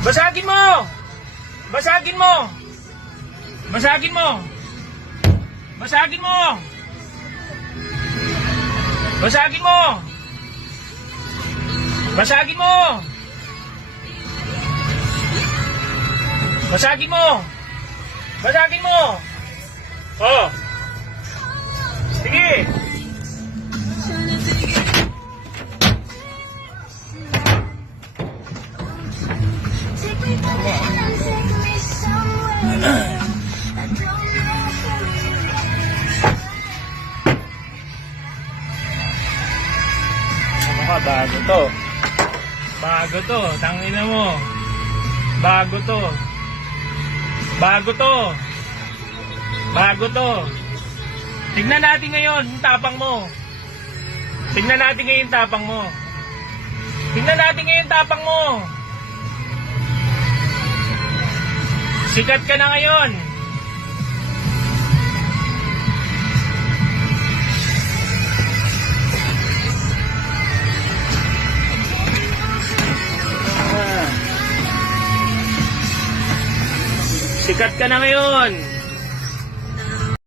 Basagin mo! Basagin mo! Basagin mo! Basagin mo! Basagin mo! Basagin mo! Basagin mo! Basagin mo! Oh! Sige! Bago to. Bago to. Tangina mo. Bago to. Bago to. Bago to. Tignan natin ngayon yung tapang mo. Tignan natin ngayon yung tapang mo. Tignan natin ngayon yung tapang mo. Sikat ka na ngayon. Sikat ka na ngayon.